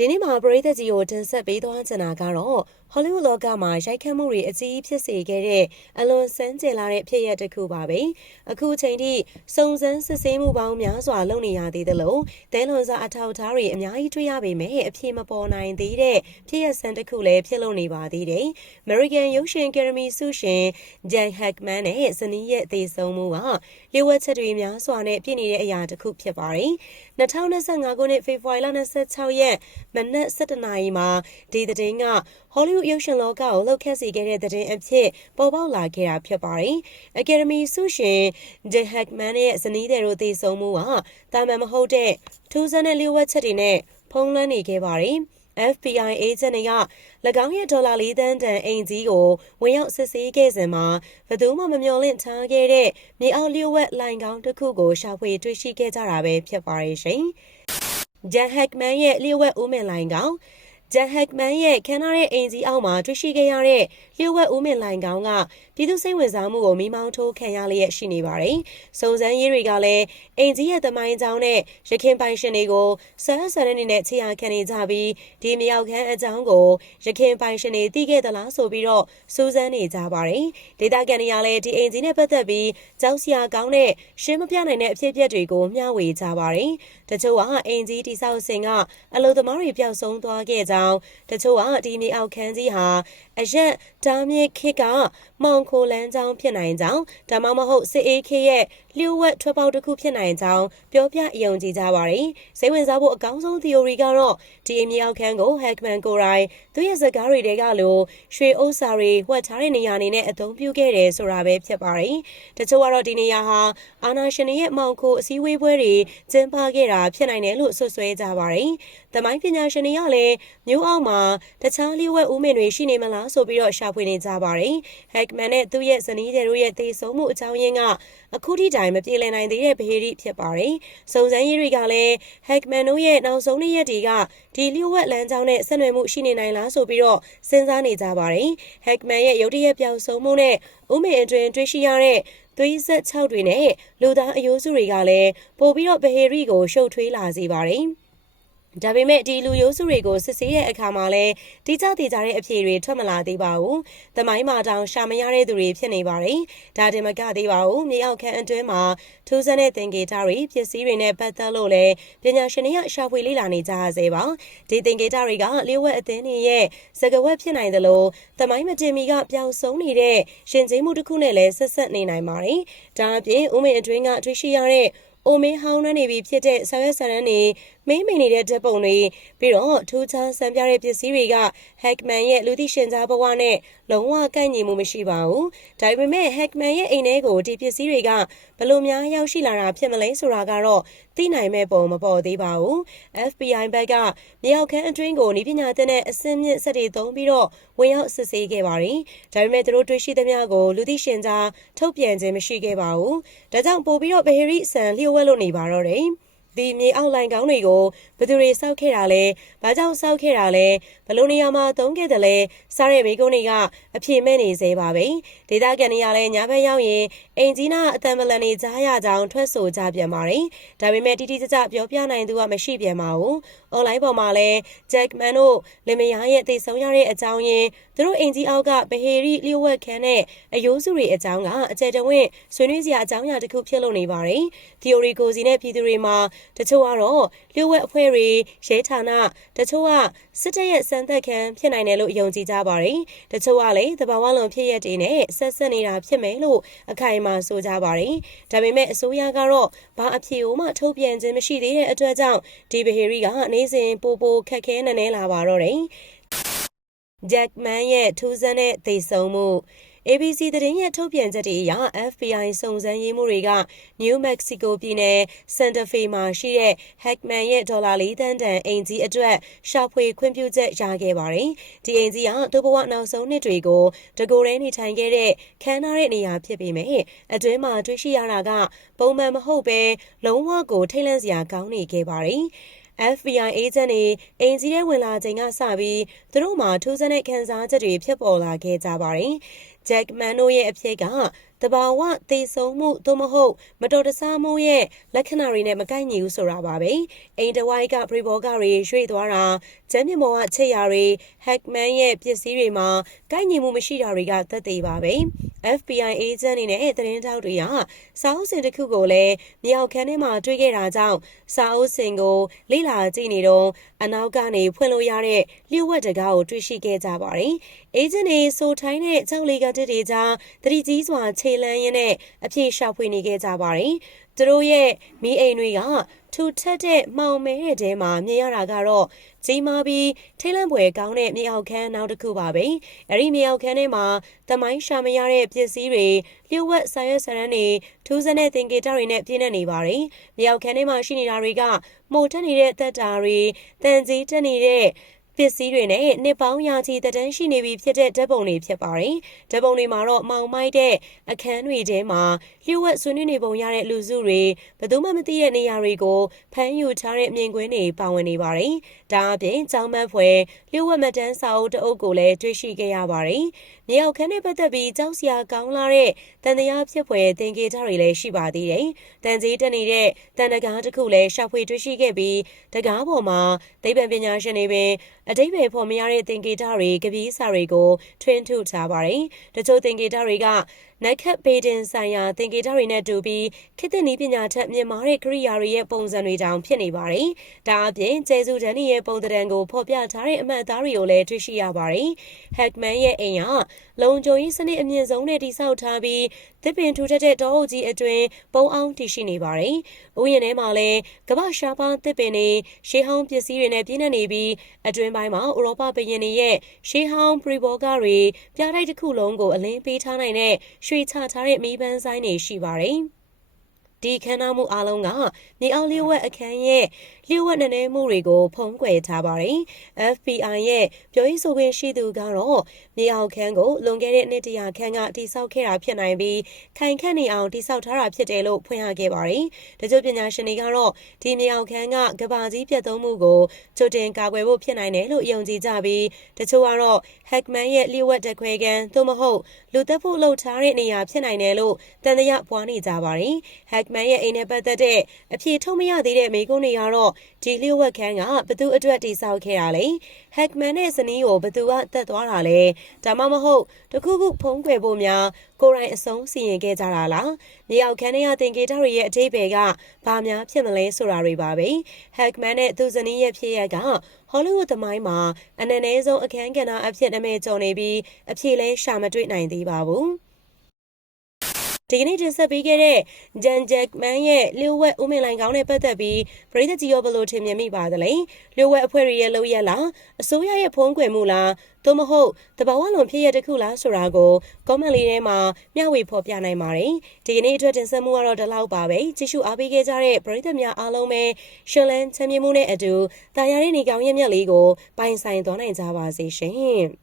ဒီနေ့မှာပရိသတ်ကြီးကိုတင်ဆက်ပေးသွားချင်တာကတော့ဟောလိဝုဒ်လောကမှာရိုက်ခတ်မှုတွေအကြီးဖြစ်စေခဲ့တဲ့အလွန်စမ်းကြယ်လာတဲ့ဖြစ်ရပ်တစ်ခုပါပဲအခုချိန်ထိစုံစမ်းစစ်ဆေးမှုပေါင်းများစွာလုပ်နေရသေးသလိုတဲလွန်စာအထောက်အထားတွေအများကြီးတွေ့ရပေမဲ့အပြေမပေါ်နိုင်သေးတဲ့ဖြစ်ရပ်ဆန်းတစ်ခုလည်းဖြစ်လို့နေပါသေးတယ် American ရုပ်ရှင် Academy ဆုရှင် Jan Hackman နဲ့ဇနီးရဲ့အသေးဆုံးမှုကလျှို့ဝှက်ချက်တွေများစွာနဲ့ပြည့်နေတဲ့အရာတစ်ခုဖြစ်ပါတယ်2025ခုနှစ်ဖေဖော်ဝါရီလ26ရက်မနက်7:00နာရီမှာဒီသတင်းကဟောလိဝုဒ်ရုပ်ရှင်လောကကိုလှုပ်ခတ်စေခဲ့တဲ့သတင်းအဖြစ်ပေါ်ပေါက်လာခဲ့တာဖြစ်ပါတယ်။ Academy ဆုရှင် Jay Hackman ရဲ့ဇနီးတဲ့တို့သေဆုံးမှုကတာမန်မဟုတ်တဲ့ထူးဆန်းတဲ့လျှို့ဝှက်ချက်တွေနဲ့ဖုံးလွှမ်းနေခဲ့ပါတယ်။ FBI agent တွေက၎င်းရဲ့ဒေါ်လာ၄သန်းတန်အိမ်ကြီးကိုဝင်ရောက်စစ်ဆေးခဲ့စဉ်မှာဘယ်သူမှမမျှော်လင့်ထားခဲ့တဲ့မြေအောက်လျှို့ဝှက်လိုင်ကောင်းတစ်ခုကိုရှာဖွေတွေ့ရှိခဲ့ကြတာပဲဖြစ်ပါရဲ့ရှင်။ Jan Hackman ရဲ့လျှို့ဝှက်ဦးမင်လိုင်ကောင် ဂျန်ဟက်မန်ရဲ့ခန်းနာတဲ့အိမ်ကြီးအောက်မှာတွေ့ရှိခဲ့ရတဲ့လျှို့ဝှက်ဦးမင်လိုင်ကောင်းကပြည်သူစိတ်ဝင်စားမှုကိုမိမောင်းထိုးခံရလျက်ရှိနေပါတယ်။စုံစမ်းရေးတွေကလည်းအိမ်ကြီးရဲ့သမိုင်းကြောင်းနဲ့ရခင်ပိုင်ရှင်တွေကိုဆန်းဆန်းနေနဲ့ခြေရာခံနေကြပြီးဒီမြောက်ခန်းအကြောင်းကိုရခင်ပိုင်ရှင်တွေသိခဲ့သလားဆိုပြီးတော့စူးစမ်းနေကြပါတယ်။ဒေတာကန်တွေကလည်းဒီအိမ်ကြီးနဲ့ပတ်သက်ပြီးကြောက်စရာကောင်းတဲ့ရှင်းမပြနိုင်တဲ့အဖြစ်အပျက်တွေကိုမျှဝေကြပါတယ်။တချို့ကအိမ်ကြီးတိဆောက်စဉ်ကအလို့သမားတွေပျောက်ဆုံးသွားခဲ့ကြကြောင်းတချို့ကဒီမြေအောက်ခန်းကြီးဟာအရက်တားမြစ်ခစ်ကမောင်ခိုလန်းကြောင်းဖြစ်နိုင်ကြောင်းဒါမှမဟုတ်စစ်အေးခေရဲ့လျှို့ဝှက်ထွက်ပေါက်တစ်ခုဖြစ်နိုင်ကြောင်းပြောပြအယုံကြည်ကြပါတယ်။စိတ်ဝင်စားဖို့အကောင်းဆုံး theory ကတော့ဒီအမြေအောက်ခန်းကို Hackman ကိုယ်တိုင်သူ့ရဲ့စကားတွေတဲကလို့ရွှေဥစ္စာတွေဝှက်ထားတဲ့နေရာအနေနဲ့အသုံးပြုခဲ့တယ်ဆိုတာပဲဖြစ်ပါတယ်။တချို့ကတော့ဒီနေရာဟာအာနာရှင်ရဲ့မောင်ခိုအစည်းအဝေးပွဲတွေကျင်းပခဲ့တာဖြစ်နိုင်တယ်လို့ဆွဆွဲကြပါတယ်။သမိုင်းပညာရှင်တွေကလည်းမျိုးအောက်မှာတခြားလျှို့ဝှက်ဦးမင်တွေရှိနေမလားဆိုပြီးတော့ရှာဖွေနေကြပါတယ်။ Hackman နဲ့သူ့ရဲ့ဇနီးတို့ရဲ့သေဆုံးမှုအကြောင်းရင်းကအခုထိတိုင်မပြေလည်နိုင်သေးတဲ့ဗဟေရီဖြစ်ပါတယ်။စုံစမ်းရေးတွေကလည်း Hackman တို့ရဲ့နောက်ဆုံးနေ့ရက်တွေကဒီလျှို့ဝှက်လမ်းကြောင်းနဲ့ဆက်နွယ်မှုရှိနေနိုင်လားဆိုပြီးတော့စဉ်းစားနေကြပါတယ်။ Hackman ရဲ့ရုတ်တရက်ပြောင်းဆုံးမှုနဲ့ဥမင်အတွင်တွေ့ရှိရတဲ့သွေးဆက်6တွေနဲ့လူသားအယိုးစုတွေကလည်းပို့ပြီးတော့ဗဟေရီကိုရှုပ်ထွေးလာစေပါတယ်။ ဒါပေမဲ့ဒီလူရိုးစုတွေကိုစစ်ဆေးတဲ့အခါမှာလည်းတိကျတည်ကြတဲ့အဖြေတွေထွက်မလာသေးပါဘူး။သမိုင်းမှာတောင်ရှာမရတဲ့သူတွေဖြစ်နေပါတယ်။ဒါတင်မကသေးပါဘူး။မြေအောက်ခန်းအတွင်းမှာထူးဆန်းတဲ့သင်္ကေတတွေပစ္စည်းတွေနဲ့ပတ်သက်လို့လည်းပညာရှင်တွေကရှာဖွေလေ့လာနေကြရစေပါ။ဒီသင်္ကေတတွေကလျှို့ဝှက်အသင်းတွေရဲ့စကဝက်ဖြစ်နိုင်တယ်လို့သမိုင်းမတင်မီကပျောက်ဆုံးနေတဲ့ရှင်ကျင်းမှုတစ်ခုနဲ့လည်းဆက်ဆက်နေနိုင်ပါတယ်။ဒါအပြင်ဦးမင်းအတွင်းကတွေ့ရှိရတဲ့အိုမင်းဟောင်းနှန်းနေပြီဖြစ်တဲ့ဆာရွက်ဆန်ရန်တွေ မိမ့်မိန်နေတဲ့ဓာတ်ပုံတွေပြီးတော့ထူးခြားစံပြတဲ့ပစ္စည်းတွေက Hackman ရဲ့လူသိရှင်ကြားဘဝနဲ့လုံးဝကန့်ညီမှုမရှိပါဘူး။ဒါပေမဲ့ Hackman ရဲ့အိမ်ထဲကိုဒီပစ္စည်းတွေကဘလို့များရောက်ရှိလာတာဖြစ်မလဲဆိုတာကတော့သိနိုင်မဲ့ပုံမပေါ်သေးပါဘူး။ FBI ဘက်ကမြေအောက်ခန်းအတွင်းကိုနေပညာသင်တဲ့အစင်းမြင့်စက်တွေသုံးပြီးတော့ဝင်ရောက်စစ်ဆေးခဲ့ပါတယ်။ဒါပေမဲ့သူတို့တွေ့ရှိသမျှကိုလူသိရှင်ကြားထုတ်ပြန်ခြင်းမရှိခဲ့ပါဘူး။ဒါကြောင့်ပို့ပြီးတော့ဘဟရီဆန်လျှို့ဝှက်လို့နေပါတော့တယ်။ ဒီမြေအောက်လိုင်ကောင်းတွေကိုဘယ်သူတွေစောက်ခဲ့တာလဲဘာကြောင့်စောက်ခဲ့တာလဲ ဘလို့နေရာမှာသုံးခဲ့တယ်လဲစားတဲ့မိကုန်းတွေကအဖြေမဲ့နေသေးပါပဲဒေတာကန်နေရလဲညာဘက်ရောက်ရင်အင်ဂျီနာအတန်ပလန်နေကြားရကြောင်းထွက်ဆိုကြပြန်ပါတယ်ဒါပေမဲ့တိတိကျကျပြောပြနိုင်သူကမရှိပြန်ပါဘူးအွန်လိုင်းပေါ်မှာလဲဂျက်မန်တို့လင်မယားရဲ့တည်ဆုံးရတဲ့အကြောင်းရင်းသူတို့အင်ဂျီအောက်ကဘဟေရီလျှို့ဝှက်ခန်းနဲ့အယိုးစုတွေအကြောင်းကအကျယ်တဝင့်ဆွေးနွေးစရာအကြောင်းအရာတစ်ခုဖြစ်လို့နေပါတယ်။ theory ကိုစီနဲ့ပြည်သူတွေမှာတချို့ကတော့လျှို့ဝှက်အဖွဲ့တွေရဲဌာနတချို့ကစစ်တပ်ရဲ့စံသက်ခံဖြစ်နိုင်တယ်လို့ယုံကြည်ကြပါတယ်တချို့ကလည်းသဘာဝလွန်ဖြစ်ရက်တွေနဲ့ဆက်ဆက်နေတာဖြစ်မယ်လို့အခိုင်အမာဆိုကြပါတယ်ဒါပေမဲ့အစိုးရကတော့ဘာအဖြေကိုမှထုတ်ပြန်ခြင်းမရှိသေးတဲ့အတွက်ကြောင့်ဒီဘဟေရီကအနေစဉ်ပိုပိုခက်ခဲနေနေလာပါတော့တယ်ဂျက်မန်ရဲ့ထူးဆန်းတဲ့သေဆုံးမှု ABC သတင်းရဲ့ထုတ်ပြန်ချက်တွေအရ FBI စုံစမ်းရေးမှူးတွေက New Mexico ပြည်နယ် Santa Fe မှာရှိတဲ့ Hackman ရဲ့ဒေါ်လာ၄သန်းတန်အိမ်ကြီးအတွက် ရှာဖွေခွင့်ပြုချက်ရခဲ့ပါတယ်။ဒီအိမ်ကြီးကသူ့ဘဝနောက်ဆုံးနှစ်တွေကိုတကိုယ်တည်းနေထိုင်ခဲ့တဲ့ခန်းနာတဲ့နေရာဖြစ်ပေမဲ့အတွင်းမှာတွေ့ရှိရတာကပုံမှန်မဟုတ်ဘဲလုံးဝကိုထိတ်လန့်စရာကောင်းနေခဲ့ပါတယ်။ FBI agent တွေအင်ဂျီထဲဝင်လာချိန်ကစပြီးသူတို့မှာထူးဆန်းတဲ့ခန်းစားချက်တွေဖြစ်ပေါ်လာခဲ့ကြပါတယ်။ ဂျက်မန်တို့ရဲ့အဖြစ်ကတဘာဝသေဆုံးမှုသို့မဟုတ် မတော်တဆမှုရဲ့လက္ခဏာတွေနဲ့မကိုက်ညီဘူးဆိုတာပါပဲအိမ်တဝိုက်ကပရိဘောဂတွေရွှေ့သွားတာကျမ်းမြေမောကချစ်ရာတွေဟက်မန်ရဲ့ပစ္စည်းတွေမှာကိုက်ညီမှုမရှိတာတွေကသက်သေပါပဲ FBI agent အနေနဲ့သတင်းတောက်တွေကစာအုပ်စင်တစ်ခုကိုလည်းမြောက်ခန်းထဲမှာတွေ့ခဲ့တာကြောင့်စာအုပ်စင်ကိုလေ့လာကြည့်နေတော့အနောက်ကနေဖွင့်လို့ရတဲ့လျှို့ဝှက်တကားကိုတွေ့ရှိခဲ့ကြပါတယ်။ agent တွေဆိုထိုင်းတဲ့ကြောက်လေးကတစ်တွေကြားတတိကြီးစွာခြေလန်းရင်းနဲ့အပြေရှာဖွေနေခဲ့ကြပါတယ်။သူတို့ရဲ့မိအိမ်တွေကထူထပ်တဲ့မှောင်မဲတဲ့တဲမှာမြင်ရတာကတော့ကြီးမားပြီးထိတ်လန့်ဖွယ်ကောင်းတဲ့မြေအောက်ခန်းနောက်တစ်ခုပါပဲ။အဲ့ဒီမြေအောက်ခန်းထဲမှာတမိုင်းရှာမရတဲ့ပစ္စည်းတွေလျှို့ဝှက်ဆာရွက်ဆရမ်းတွေထူးဆန်းတဲ့သင်္ကေတတွေနဲ့ပြည့်နေနေပါတယ်။မြေအောက်ခန်းထဲမှာရှိနေတာတွေကမိုတက်နေတဲ့တက်တာတွေတန်ကြီးတက်နေတဲ့ ပစ္စည်းတွေနဲ့နှစ်ပေါင်းရာချီတက်တန်းရှိနေပြီဖြစ်တဲ့ဓာတ်ပုံတွေဖြစ်ပါတယ်။ဓာတ်ပုံတွေမှာတော့မောင်မိုက်တဲ့အခန်းတွေထဲမှာလျှို့ဝှက်ဆွေးနွေးနေပုံရတဲ့လူစုတွေဘယ်သူမှမသိတဲ့နေရာတွေကိုဖမ်းယူထားတဲ့မြင်ကွင်းတွေပါဝင်နေပါတယ်။ဒါအပြင်ကျောင်းမက်ဖွယ်လျှို့ဝှက်မတန်းစာအုပ်တအုပ်ကိုလည်းတွေ့ရှိခဲ့ရပါတယ်။မြေအောက်ခန်းနဲ့ပတ်သက်ပြီးကြောက်စရာကောင်းလာတဲ့တန်တရားဖြစ်ဖွယ်သင်္ကေတတွေလည်းရှိပါသေးတယ်။တန်ကြီးတက်နေတဲ့တန်တကားတစ်ခုလည်းရှာဖွေတွေ့ရှိခဲ့ပြီးတကားပေါ်မှာသိပ္ပံပညာရှင်တွေပင်အတိတ်ပဲဖော်မရတဲ့သင်္ကေတတွေကပီးစာတွေကိုထွင်းထုတ်ထားပါတယ်။တချို့သင်္ကေတတွေက နက်ခတ်ပေတင်ဆိုင်ရာသင်္ကေတတွေနဲ့တူပြီးခေတ်သစ်နည်းပညာထက်မြင့်မားတဲ့ကိရိယာတွေရဲ့ပုံစံတွေတောင်ဖြစ်နေပါတယ်။ဒါအပြင်ကျဲစုဒန်နီရဲ့ပုံသဏ္ဍာန်ကိုဖော်ပြထားတဲ့အမှတ်အသားတွေကိုလည်းတွေ့ရှိရပါတယ်။ Hackman ရဲ့အိမ်ကလုံခြုံရေးစနစ်အမြင့်ဆုံးနဲ့တိစောက်ထားပြီးသစ်ပင်ထူထပ်တဲ့တောအုပ်ကြီးအတွင်းပုံအောင်တည်ရှိနေပါတယ်။ဥယျာဉ်ထဲမှာလည်းကမ္ဘာရှားပါးသစ်ပင်တွေရှေးဟောင်းပစ္စည်းတွေနဲ့ပြည့်နေနေပြီးအတွင်းပိုင်းမှာဥရောပဘုရင်တွေရဲ့ရှေးဟောင်းပရိဘောဂတွေပြတိုက်တစ်ခုလုံးကိုအလင်းပေးထားနိုင်တဲ့ရွှေချထားတဲ့မီးပန်းဆိုင်တွေရှိပါတယ်။ ဒီခမ်းနားမှုအလုံးကမြေအောင်လျှို့ဝှက်အခန်းရဲ့လျှို့ဝှက်နည်းနည်းမှုတွေကို ဖုံးကွယ်ထားပါတယ်။ FBI ရဲ့ပြောရေးဆိုခွင့်ရှိသူကတော့မြေအောင်ခန်းကိုလွန်ခဲ့တဲ့နှစ်တရာခန့်ကတိစောက်ခဲ့တာဖြစ်နိုင်ပြီးခိုင်ခန့်နေအောင်တိစောက်ထားတာဖြစ်တယ်လို့ဖွင့်ရခဲ့ပါတယ်။တချို့ပညာရှင်တွေကတော့ဒီမြေအောင်ခန်းကကဘာကြီးပြတ်သုံးမှုကိုကြိုတင်ကာကွယ်ဖို့ဖြစ်နိုင်တယ်လို့ယုံကြည်ကြပြီးတချို့ကတော့ Hackman ရဲ့လျှို့ဝှက်တခွဲကန်သို့မဟုတ်လူသက်ဖို့လှုပ်ထားတဲ့နေရာဖြစ်နိုင်တယ်လို့တန်တရားပွားနေကြပါတယ်။ Hackman ရဲ့အိမ်နဲ့ပတ်သက်တဲ့အဖြေထုတ်မရသေးတဲ့မိကုန်းတွေကတော့ဒီလျှို့ဝှက်ခန်းကဘသူအတွက်တိစောက်ခဲ့တာလဲ။ Hackman နဲ့ဇနီးကိုဘသူကတက်သွားတာလဲ။ဒါမှမဟုတ်တခုခုဖုံးကွယ်ဖို့များကိုယ်တိုင်အဆုံးစီရင်ခဲ့ကြတာလား။မြေအောက်ခန်းထဲကသင်္ကေတတွေရဲ့အထိပ္ပယ်ကဘာများဖြစ်မလဲဆိုတာတွေပါပဲ။ Hackman နဲ့သူဇနီးရဲ့ဖြစ်ရက်ကဟောလိဝုဒ်သမိုင်းမှာအနည်းနည်းဆုံးအခန်းကဏ္ဍအဖြစ်နာမည်ကျော်နေပြီးအဖြေလဲရှာမတွေ့နိုင်သေးပါဘူး။ ဒီကနေ့တင်ဆက်ပေးခဲ့တဲ့ဂျန်ဂျက်မန်ရဲ့လျှို့ဝှက်ဦးမင်လိုင်ကောင်းနဲ့ပတ်သက်ပြီးပရိသတ်ကြီးရောဘလို့ထင်မြင်မိပါသလဲလျှို့ဝှက်အဖွဲ့တွေရဲ့လုပ်ရက်လားအစိုးရရဲ့ဖုံးကွယ်မှုလားသို့မဟုတ်တဘာဝလွန်ဖြစ်ရတဲ့ခုလားဆိုတာကို comment လေးထဲမှာမျှဝေဖော်ပြနိုင်ပါတယ်ဒီကနေ့အတွက်တင်ဆက်မှုကတော့ဒီလောက်ပါပဲကြည့်ရှုအားပေးခဲ့ကြတဲ့ပရိသတ်များအားလုံးပဲရှင်လန်းချမ်းမြေမှုနဲ့အတူတာယာတဲ့နေကောင်းရက်မြက်လေးကိုပိုင်ဆိုင်သွားနိုင်ကြပါစေရှင်